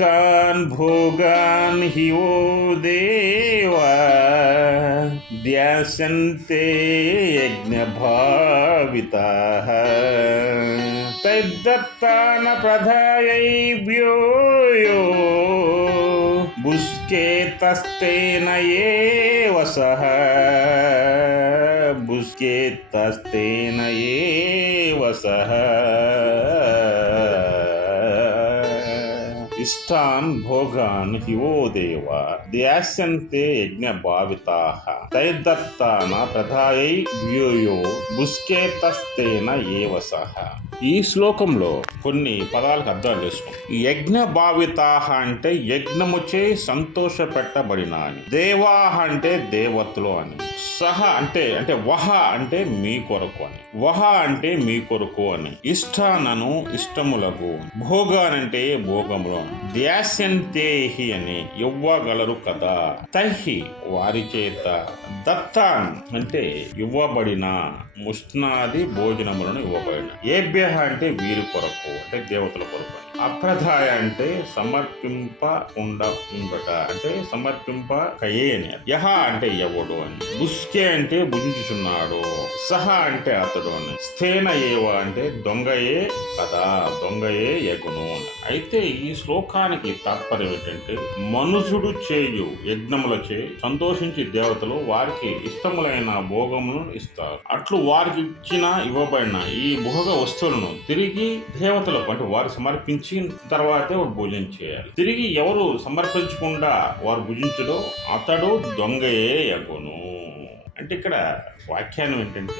तान् भोगान् हि वो देवा। ध्यासन्ते यज्ञभाविताः। तद्दत्तान प्रधायैभ्यो यो। बुस्केतस्तेन एव सः। बुस्केतस्तेन एव सः। ఇష్టాన్ భోగాన్ హివో దేవ ధ్యాస్యంతే యజ్ఞ భావితాహ తైర్దత్తాన ప్రధాయై వ్యూయో బుస్కేతస్తేన ఏవ సహ. ఈ శ్లోకంలో కొన్ని పదాలకు అర్థాలు చేసుకుంటాం యజ్ఞ భావితాహ అంటే యజ్ఞముచే సంతోష పెట్టబడిన అని దేవాహ అంటే దేవతలు అని. సహ అంటే అంటే వహ అంటే మీ కొరకు అని. వహ అంటే మీ కొరకు అని. ఇష్టానను ఇష్టములకు. భోగానంటే భోగములు అని. ధ్యాస్యంతేహి అని ఇవ్వగలరు కదా. తహి వారి చేత. దత్తాన్ అంటే ఇవ్వబడిన ముష్నాది భోజనములను ఇవ్వబడిన. ఏభ్య అంటే వీరి కొరకు అంటే దేవతల కొరకు అని. అప్రధాయ అంటే సమర్పింప ఉండ ఉండట. అంటే సమర్పింప కయేని యహ అంటే ఎవడు అని. బుస్కే అంటే భుజించుచున్నాడు. సహ అంటే అతడు అని. స్థేన ఏవ అంటే దొంగయే కదా దొంగయే యగును అని. అయితే ఈ శ్లోకానికి తాత్పర్యం ఏంటంటే మనుషుడు చేయు యజ్ఞములచే సంతోషించి దేవతలు వారికి ఇష్టములైన భోగములను ఇస్తారు. అట్లు వారికి ఇచ్చిన ఇవ్వబడిన ఈ భోగ వస్తువులను తిరిగి దేవతలకు అంటే వారు సమర్పించిన తర్వాతే వాడు భోజనం చేయాలి. తిరిగి ఎవరు సమర్పించకుండా వారు భుజించడో అతడు దొంగయే ఎగును అంటే ఇక్కడ వ్యాఖ్యానం ఏంటంటే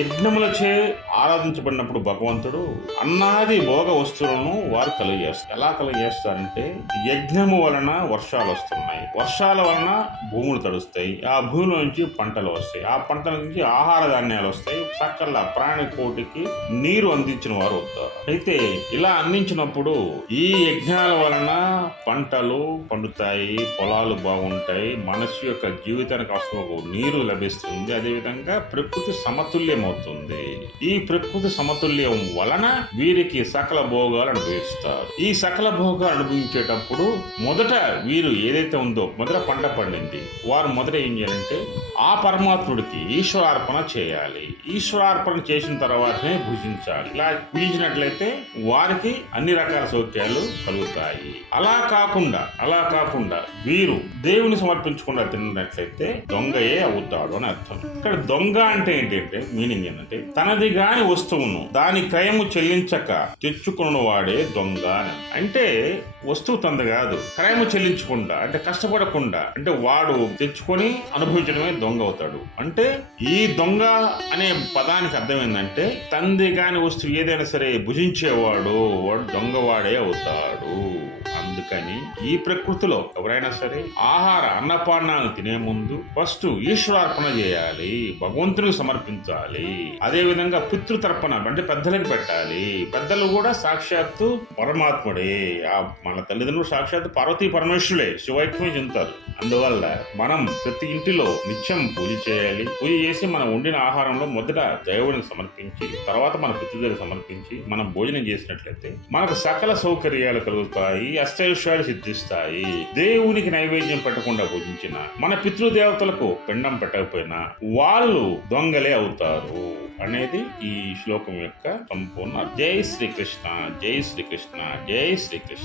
యజ్ఞములచే ఆరాధించబడినప్పుడు భగవంతుడు అన్నాది భోగ వస్తువులను వారు కలుగజేస్తారు. ఎలా కలుగజేస్తారంటే యజ్ఞము వలన వర్షాలు వస్తున్నాయి. వర్షాల వలన భూములు తడుస్తాయి. ఆ భూమిలో నుంచి పంటలు వస్తాయి. ఆ పంటల నుంచి ఆహార ధాన్యాలు వస్తాయి. సకల ప్రాణి కోటికి నీరు అందించిన వారు అవుతారు. అయితే ఇలా అందించినప్పుడు ఈ యజ్ఞాల వలన పంటలు పండుతాయి పొలాలు బాగుంటాయి మనిషి యొక్క జీవితానికి అవసరం నీరు లభిస్తుంది. అదేవిధంగా ప్రకృతి సమతుల్యమవుతుంది. ఈ ప్రకృతి సమతుల్యం వలన వీరికి సకల భోగాలు అనుభవిస్తారు. ఈ సకల భోగాలు అనుభవించేటప్పుడు మొదట వీరు ఏదైతే ఉందో మొదట పంట పండింది. వారు మొదట ఏం చేయాలంటే ఆ పరమాత్ముడికి ఈశ్వరార్పణ చేయాలి. ఈశ్వరార్పణ చేసిన తర్వాతనే భుజించాలి. ఇలా భుజించినట్లయితే వారికి అన్ని రకాల సౌఖ్యాలు కలుగుతాయి. అలా కాకుండా అలా కాకుండా వీరు దేవుని సమర్పించకుండా తిన్నట్లయితే దొంగయే అవుతాడు అని అర్థం. ఇక్కడ దొంగ అంటే ఏంటంటే మీనింగ్ ఏంటంటే తనది కాని వస్తువును దాని క్రయము చెల్లించక తెచ్చుకున్న వాడే దొంగ అని. అంటే వస్తువు తనది కాదు. క్రయము చెల్లించకుండా అంటే కష్టపడకుండా అంటే వాడు తెచ్చుకొని అనుభవించడమే దొంగ అవుతాడు. అంటే ఈ దొంగ అనే పదానికి అర్థం ఏంటంటే తంది కాని వస్తువు ఏదైనా సరే భుజించేవాడు వాడు దొంగవాడే అవుతాడు. అందుకని ఈ ప్రకృతిలో ఎవరైనా సరే ఆహార అన్నపానాలు తినే ముందు ఫస్ట్ ఈశ్వరార్పణ చేయాలి భగవంతునికి సమర్పించాలి. అదే విధంగా పితృతర్పణ అంటే పెద్దలకు పెట్టాలి. పెద్దలు కూడా సాక్షాత్తు పరమాత్ముడే. ఆ మన తల్లిదండ్రులు సాక్షాత్తు పార్వతీ పరమేశ్వరులే శివైక్యమే చెందుతారు. అందువల్ల మనం ప్రతి ఇంటిలో నిత్యం పూజ చేయాలి. పూజ చేసి మనం వండిన ఆహారంలో మొదట దేవుడిని సమర్పించి తర్వాత మన పితృదేవులకు సమర్పించి మనం భోజనం చేసినట్లయితే మనకు సకల సౌకర్యాలు కలుగుతాయి అష్టవిషయాలు సిద్ధిస్తాయి. దేవునికి నైవేద్యం పెట్టకుండా పూజించిన మన పితృదేవతలకు పిండం పెట్టకపోయినా వాళ్ళు దొంగలే అవుతారు అనేది ఈ శ్లోకం యొక్క సంపూర్ణ జై శ్రీకృష్ణ జై శ్రీకృష్ణ జై శ్రీకృష్ణ.